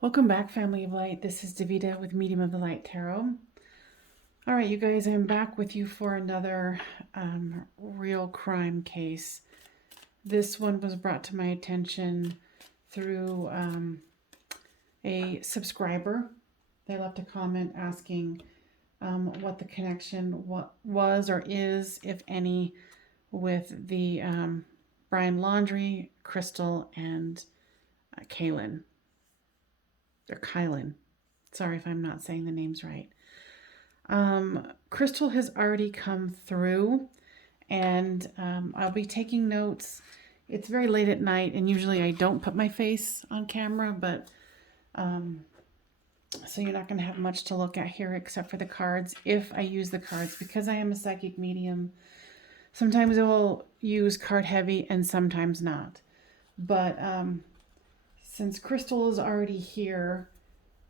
Welcome back, Family of Light. This is Davida with Medium of the Light Tarot. All right, you guys, I'm back with you for another real crime case. This one was brought to my attention through a subscriber. They left a comment asking what the connection was or is, if any, with the Brian Laundrie, Crystal, and Kylen. Or Kylen. Sorry if I'm not saying the names right. Crystal has already come through, and I'll be taking notes. It's very late at night, and usually I don't put my face on camera, but so you're not going to have much to look at here except for the cards if I use the cards, because I am a psychic medium. Sometimes I will use card heavy and sometimes not. But since Crystal is already here,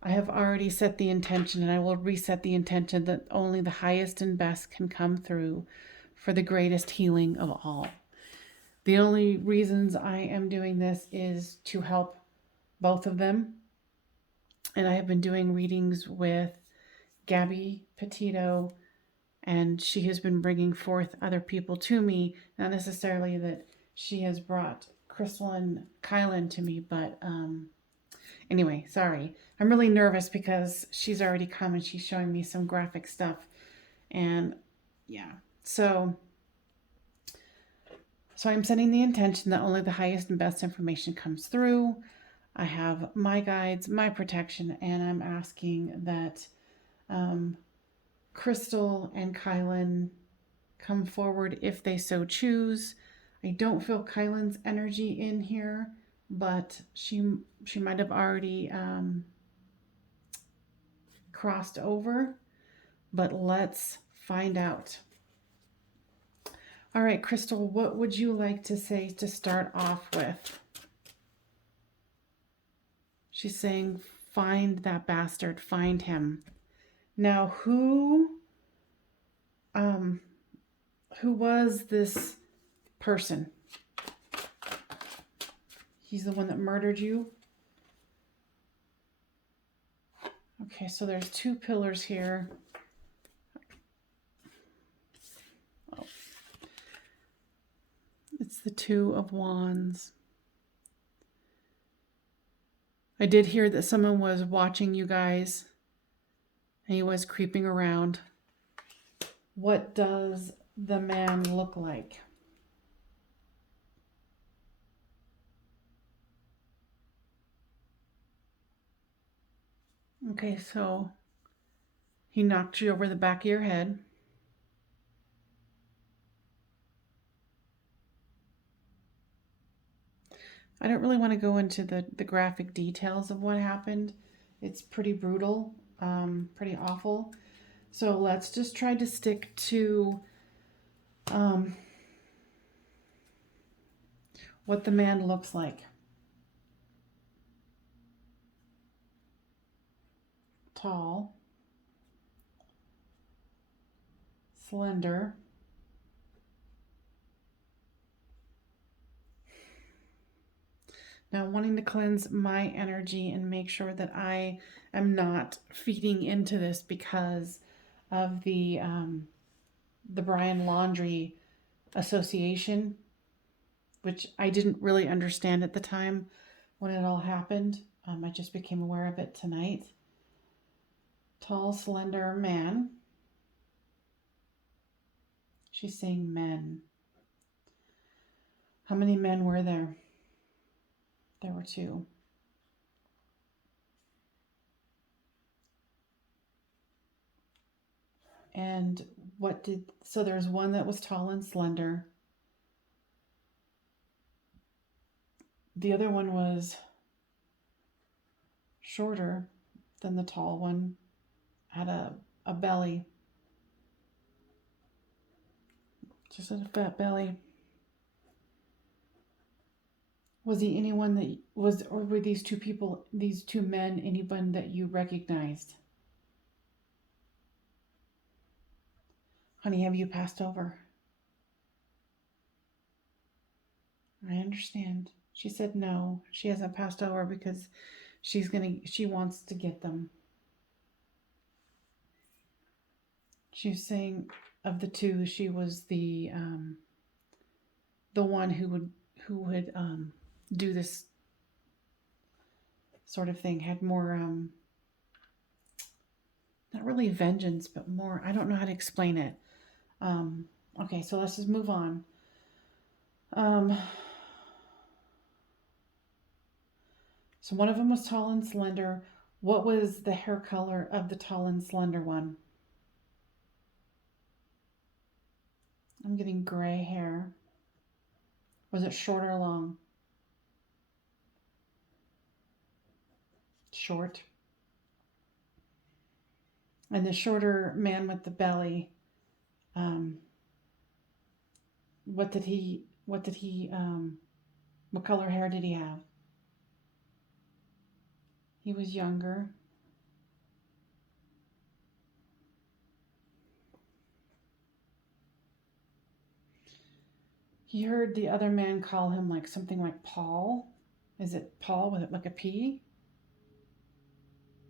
I have already set the intention, and I will reset the intention that only the highest and best can come through for the greatest healing of all. The only reasons I am doing this is to help both of them. And I have been doing readings with Gabby Petito, and she has been bringing forth other people to me. Not necessarily that she has brought Crystal and Kylen to me, but anyway, sorry. I'm really nervous because she's already come and she's showing me some graphic stuff. And yeah, so I'm setting the intention that only the highest and best information comes through. I have my guides, my protection, and I'm asking that Crystal and Kylen come forward if they so choose. I don't feel Kylen's energy in here, but she might have already crossed over, but let's find out. All right, Crystal, what would you like to say to start off with? She's saying, find that bastard, find him. Now, who was this person? He's the one that murdered you? Okay, so there's two pillars here. Oh. It's the Two of Wands. I did hear that someone was watching you guys, and he was creeping around. What does the man look like? Okay, so he knocked you over the back of your head. I don't really want to go into the graphic details of what happened. It's pretty brutal, pretty awful. So let's just try to stick to what the man looks like. Tall, slender, now wanting to cleanse my energy and make sure that I am not feeding into this because of the Brian Laundrie association, which I didn't really understand at the time when it all happened. I just became aware of it tonight. Tall, slender man. She's saying men. How many men were there? There were two. And so there's one that was tall and slender. The other one was shorter than the tall one, had a belly. Just a fat belly. Was he anyone that was, or were these two people, these two men, anyone that you recognized? Honey, have you passed over? I understand. She said no, she hasn't passed over because She wants to get them. She's saying of the two, she was the one who would do this sort of thing. Had more not really vengeance, but more, I don't know how to explain it. Okay, so let's just move on. So one of them was tall and slender. What was the hair color of the tall and slender one? I'm getting gray hair. Was it short or long? Short. And the shorter man with the belly, what color hair did he have? He was younger. He heard the other man call him like something like Paul. Is it Paul with it like a P?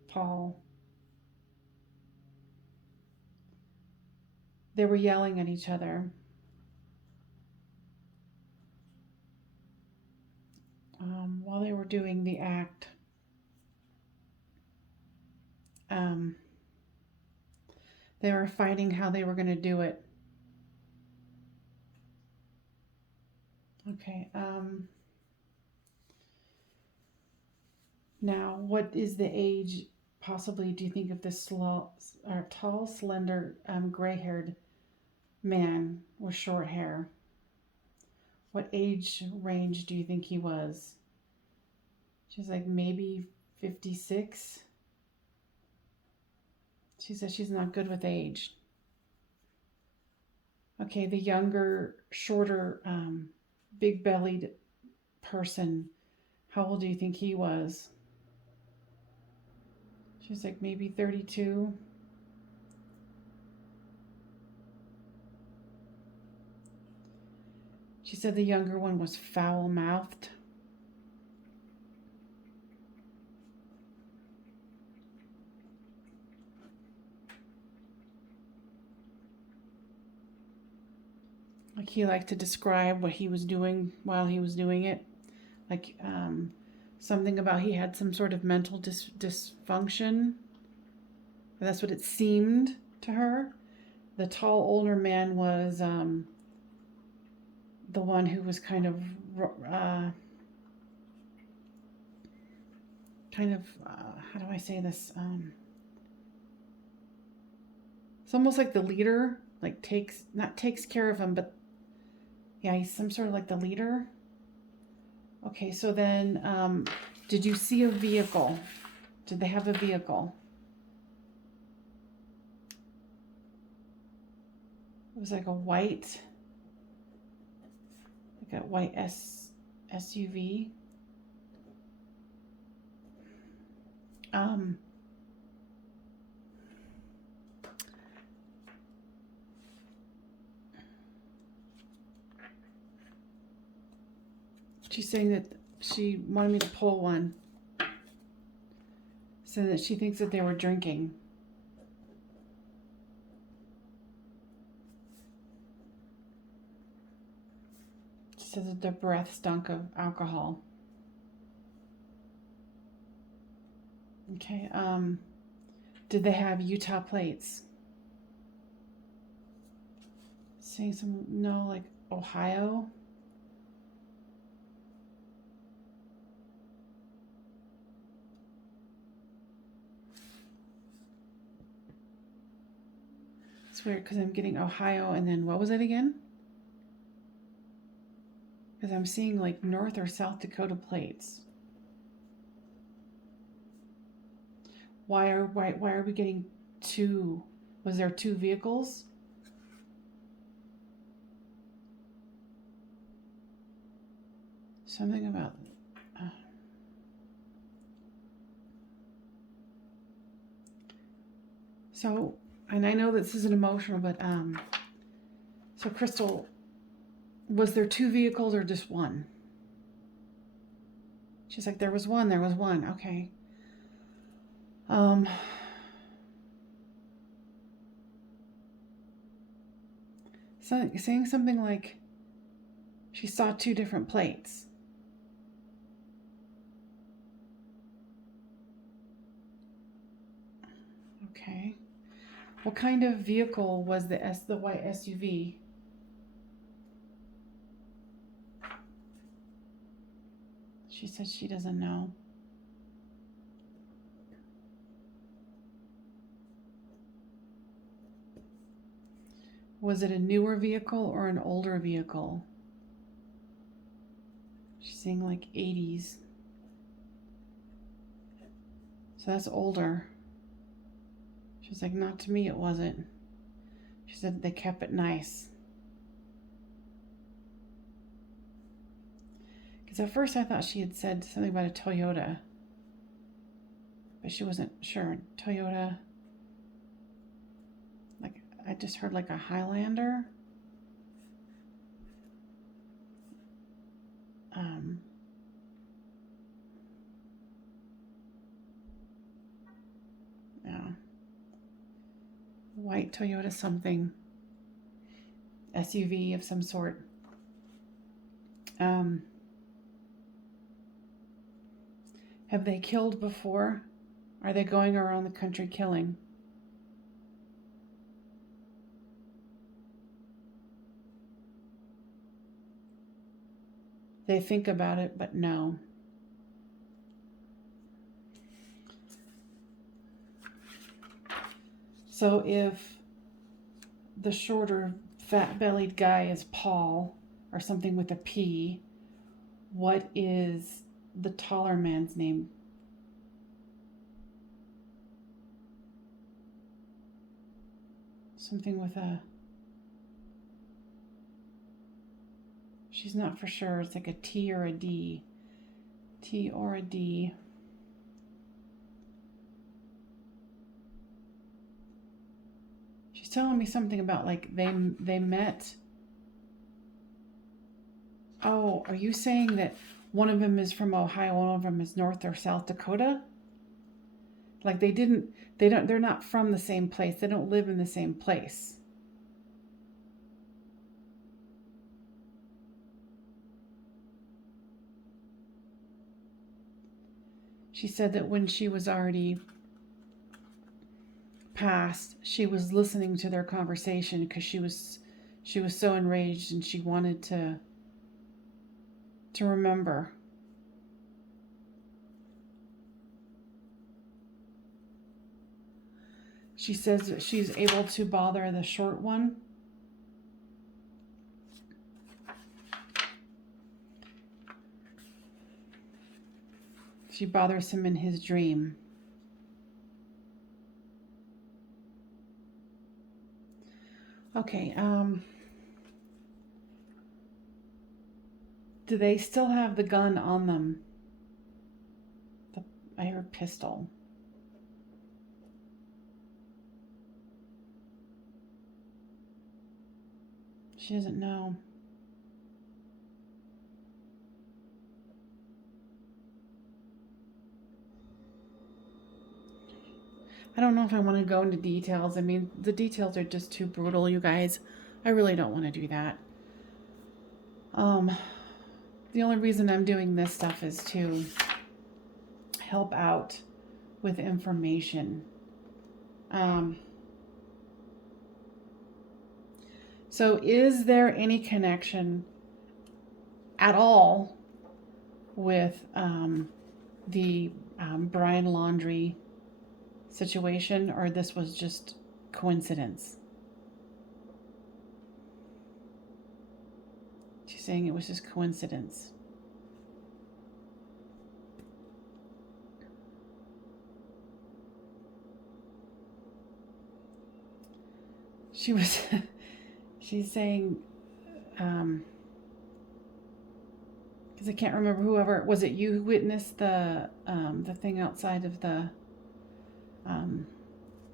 Paul. They were yelling at each other. While they were doing the act. They were fighting how they were going to do it. Okay. Now, what is the age, possibly, do you think, of this tall, slender, gray-haired man with short hair? What age range do you think he was? She's like, maybe 56. She says she's not good with age. Okay, the younger, shorter, big-bellied person, how old do you think he was? She's like, maybe 32. She said the younger one was foul-mouthed. Like he liked to describe what he was doing while he was doing it. Like something about he had some sort of mental dysfunction. That's what it seemed to her. The tall older man was the one who was kind of how do I say this? It's almost like the leader, like takes care of him, but yeah, he's some sort of like the leader. Okay, so then did you see a vehicle? Did they have a vehicle? It was like a white SUV. She's saying that she wanted me to pull one, so that she thinks that they were drinking. She says that their breath stunk of alcohol. Okay, did they have Utah plates? Saying no, like Ohio. It's weird because I'm getting Ohio and then what was it again? Because I'm seeing like North or South Dakota plates. Why are we getting two? Was there two vehicles? Something about so, and I know this isn't emotional, but so Crystal, was there two vehicles or just one? She's like, there was one. Okay. Um, saying something like she saw 2 different plates. Okay. What kind of vehicle was the white SUV? She said she doesn't know. Was it a newer vehicle or an older vehicle? She's saying like 80s. So that's older. She's like, not to me, it wasn't. She said they kept it nice. Because at first I thought she had said something about a Toyota, but she wasn't sure. Toyota, like I just heard like a Highlander. Yeah. White Toyota something. SUV of some sort. Have they killed before? Are they going around the country killing? They think about it, but no. So if the shorter, fat-bellied guy is Paul, or something with a P, what is the taller man's name? Something with a... She's not for sure. It's like a T or a D. T or a D. She's telling me something about like they met. Oh, are you saying that one of them is from Ohio, one of them is North or South Dakota? Like they're not from the same place. They don't live in the same place. She said that when she was already passed, she was listening to their conversation because she was so enraged and she wanted to remember. She says that she's able to bother the short one. She bothers him in his dream. Okay, do they still have the gun on them? I heard pistol. She doesn't know. I don't know if I want to go into details. I mean, the details are just too brutal, you guys. I really don't want to do that. The only reason I'm doing this stuff is to help out with information. So is there any connection at all with the Brian Laundrie situation, or this was just coincidence? She's saying it was just coincidence. She's saying, because I can't remember whoever, was it you who witnessed the thing outside of the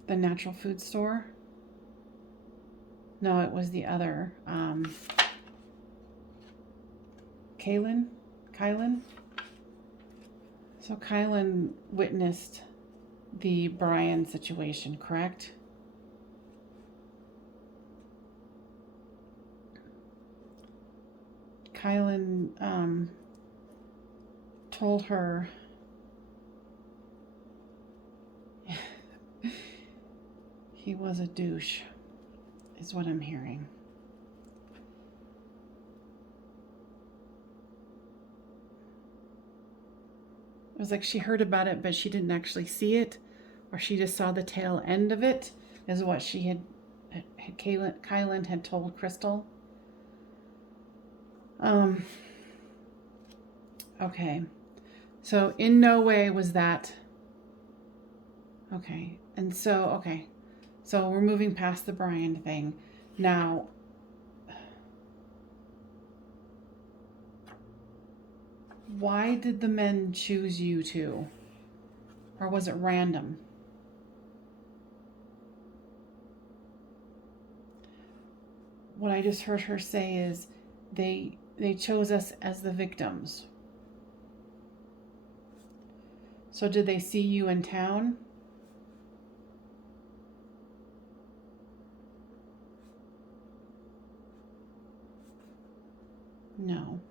natural food store? No, it was the other, Kylen. So Kylen witnessed the Brian situation, correct? Kylen told her he was a douche, is what I'm hearing. It was like she heard about it, but she didn't actually see it, or she just saw the tail end of it, is what she had Kylen had told Crystal. Okay. So in no way was that. Okay. And so, okay. So we're moving past the Brian thing. Now, why did the men choose you two? Or was it random? What I just heard her say is they chose us as the victims. So did they see you in town? No.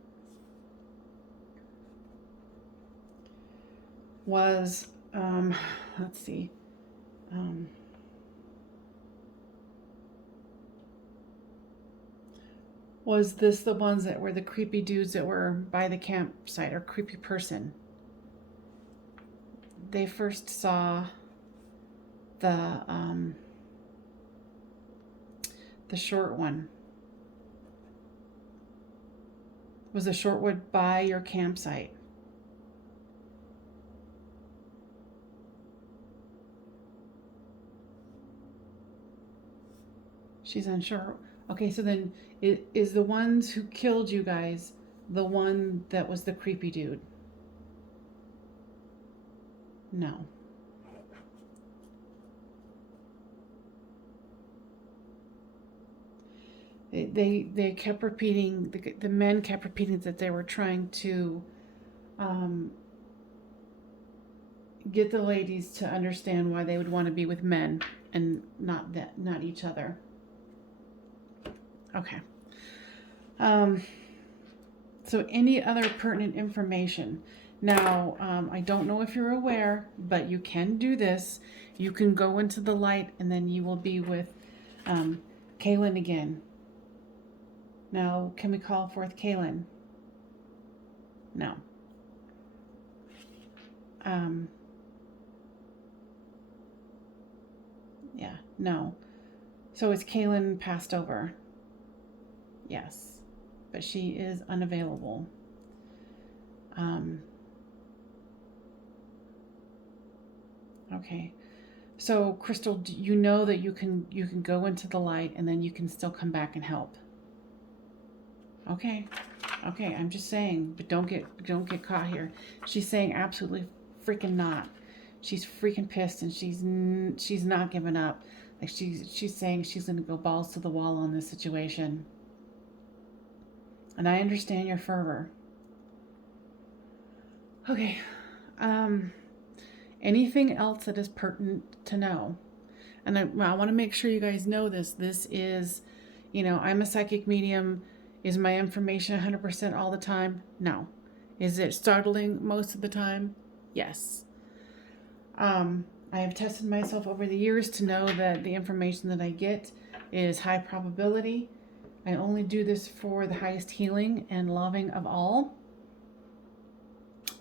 Was, let's see. Was this the ones that were the creepy dudes that were by the campsite, or creepy person? They first saw the short one. Was the short one by your campsite? She's unsure. Okay, so then is the ones who killed you guys the one that was the creepy dude? No. They kept repeating, the men kept repeating that they were trying to get the ladies to understand why they would want to be with men and not each other. Okay. So any other pertinent information? Now, I don't know if you're aware, but you can do this. You can go into the light and then you will be with Kylen again. Now, can we call forth Kylen? No. Yeah, no. So is Kylen passed over? Yes, but she is unavailable. Okay. So Crystal, you know that you can go into the light and then you can still come back and help. Okay. Okay, I'm just saying, but don't get caught here. She's saying absolutely freaking not. She's freaking pissed and she's not giving up. Like she's saying she's going to go balls to the wall on this situation. And I understand your fervor. Okay. Anything else that is pertinent to know? And I want to make sure you guys know this. This is, I'm a psychic medium. Is my information 100% all the time? No. Is it startling most of the time? Yes. I have tested myself over the years to know that the information that I get is high probability. I only do this for the highest healing and loving of all.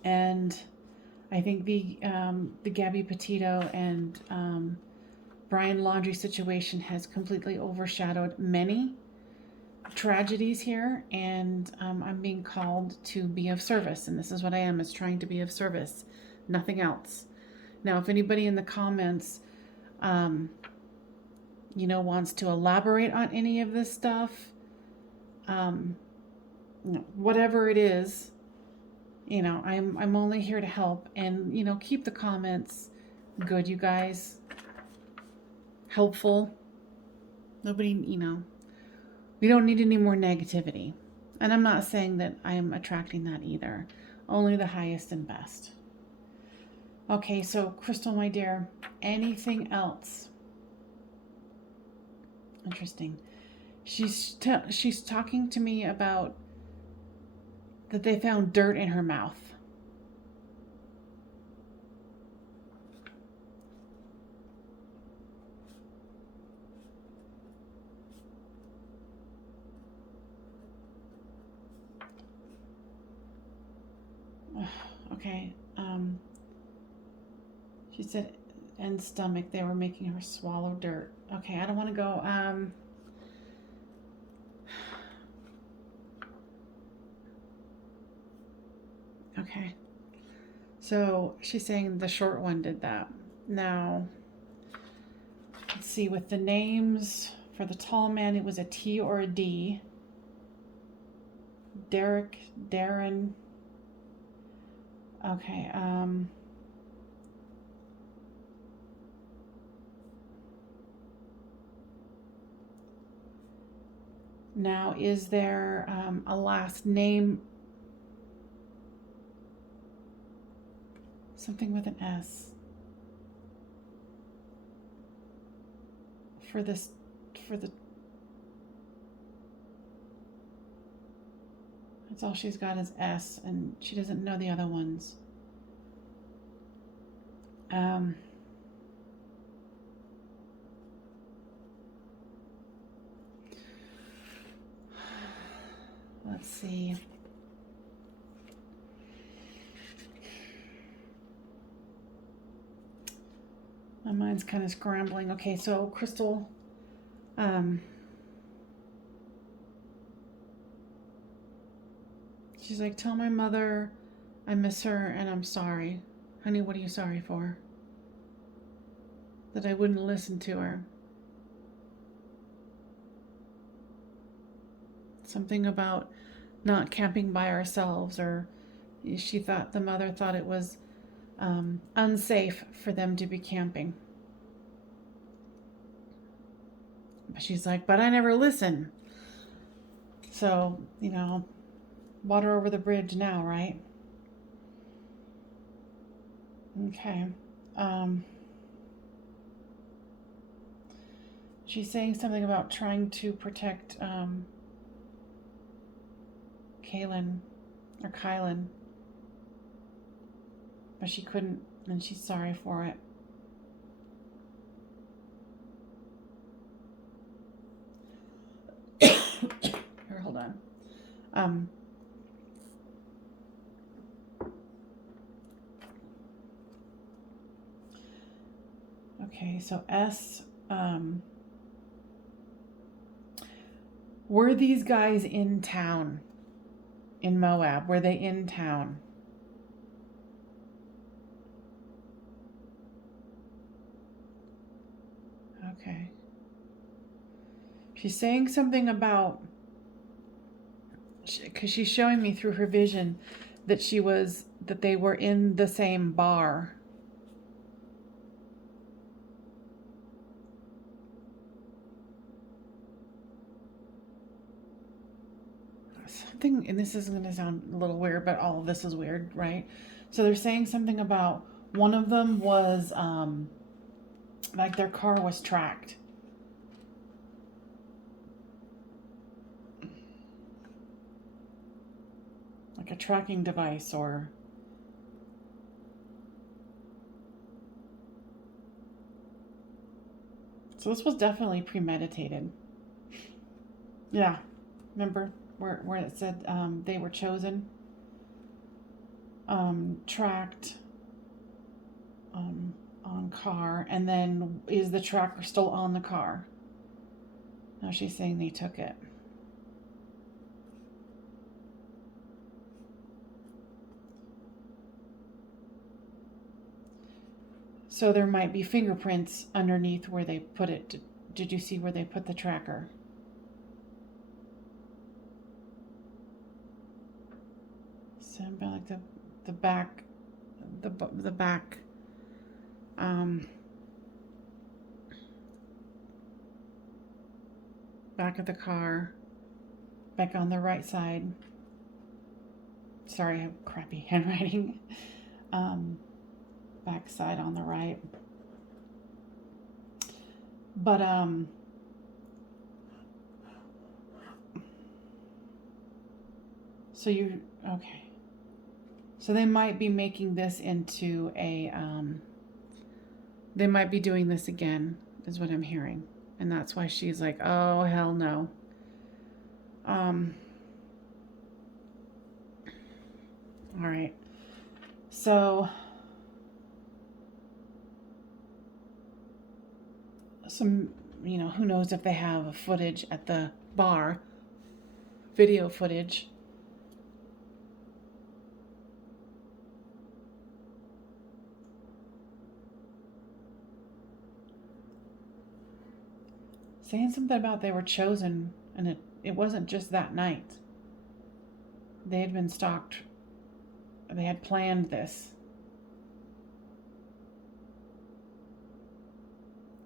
And I think the Gabby Petito and Brian Laundrie situation has completely overshadowed many tragedies here, and I'm being called to be of service, and this is what I am, is trying to be of service, nothing else. Now, if anybody in the comments wants to elaborate on any of this stuff, whatever it is, I'm only here to help, and keep the comments good, you guys, helpful. Nobody, we don't need any more negativity. And I'm not saying that I am attracting that either. Only the highest and best. Okay, so Crystal, my dear, anything else? Interesting. She's talking to me about that they found dirt in her mouth. Okay. She said, and stomach, they were making her swallow dirt. Okay, I don't want to go. Okay. So she's saying the short one did that. Now, let's see, with the names for the tall man, it was a T or a D. Derek, Darren. Okay. Now, is there a last name? Something with an S. For the that's all she's got is S, and she doesn't know the other ones. Let's see. My mind's kind of scrambling. Okay, so Crystal, she's like, tell my mother I miss her and I'm sorry. Honey, what are you sorry for? That I wouldn't listen to her. Something about not camping by ourselves, or she thought, the mother thought it was unsafe for them to be camping. But she's like, but I never listen. So, water over the bridge now, right? Okay. She's saying something about trying to protect Kylen, but she couldn't, and she's sorry for it. Here, hold on. Okay, so S. Were these guys in town? In Moab? Were they in town? Okay. She's saying something about, because she's showing me through her vision that they were in the same bar. Something, and this is going to sound a little weird, but all of this is weird, right? So they're saying something about one of them was like their car was tracked. Like a tracking device, or so this was definitely premeditated. Yeah, remember where it said they were chosen, tracked on car, and then is the tracker still on the car? Now she's saying they took it. So there might be fingerprints underneath where they put it. Did you see where they put the tracker? So like the back, the back, back of the car, back on the right side. Sorry, I have crappy handwriting. back side on the right. But so you, okay. So they might be making this into a, they might be doing this again, is what I'm hearing. And that's why she's like, oh, hell no. All right. So some, you know, who knows if they have footage at the bar, video footage. Saying something about they were chosen, and it wasn't just that night. They had been stalked. They had planned this.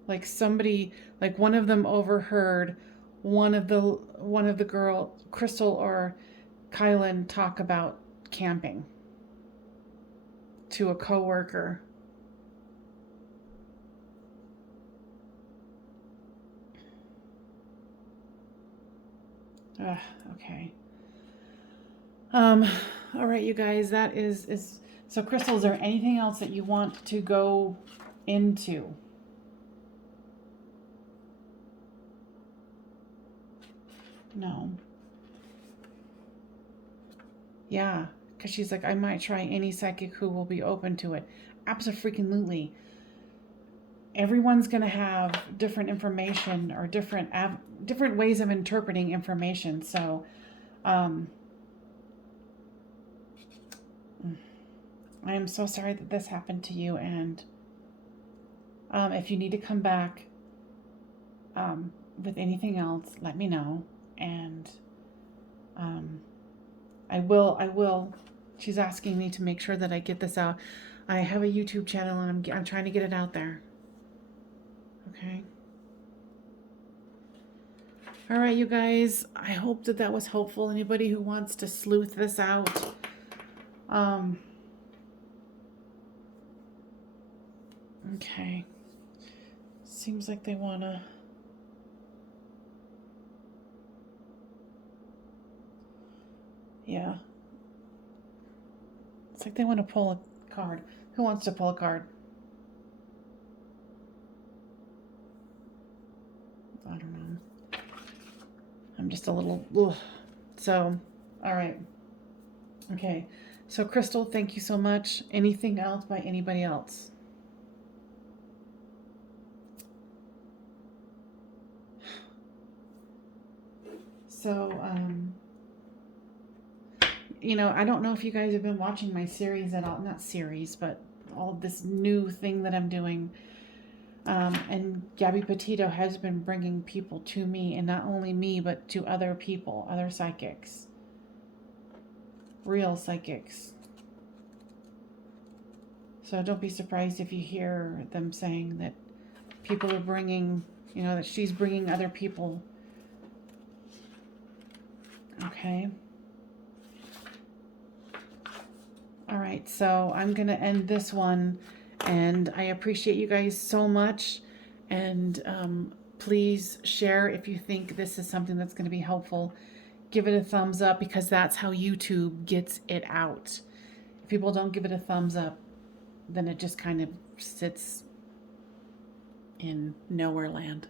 Like somebody, like one of them overheard one of the girl, Crystal or Kylen, talk about camping to a coworker. Okay. All right, you guys, that is so. Crystal, is there anything else that you want to go into? No. Yeah, because she's like, I might try any psychic who will be open to it. Abso-freaking-lutely. Everyone's going to have different information or different ways of interpreting information. So, I am so sorry that this happened to you. And if you need to come back with anything else, let me know. And I will. She's asking me to make sure that I get this out. I have a YouTube channel and I'm trying to get it out there. Okay. All right, you guys. I hope that was helpful. Anybody who wants to sleuth this out, okay. Seems like they wanna. Yeah. It's like they want to pull a card. Who wants to pull a card? I don't know. I'm just a little... Ugh. So, all right. Okay. So, Crystal, thank you so much. Anything else by anybody else? So, you know, I don't know if you guys have been watching my series at all. Not series, but all of this new thing that I'm doing. And Gabby Petito has been bringing people to me, and not only me, but to other people, other psychics. Real psychics. So don't be surprised if you hear them saying that people are bringing, you know, that she's bringing other people. Okay. All right, so I'm going to end this one, and I appreciate you guys so much, and please share if you think this is something that's going to be helpful. Give it a thumbs up, because that's how YouTube gets it out. If people don't give it a thumbs up, then it just kind of sits in nowhere land.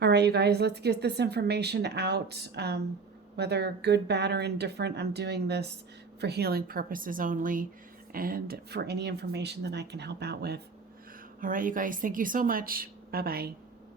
All right, you guys, let's get this information out. Whether good, bad, or indifferent, I'm doing this for healing purposes only, and for any information that I can help out with. All right, you guys, thank you so much. Bye-bye.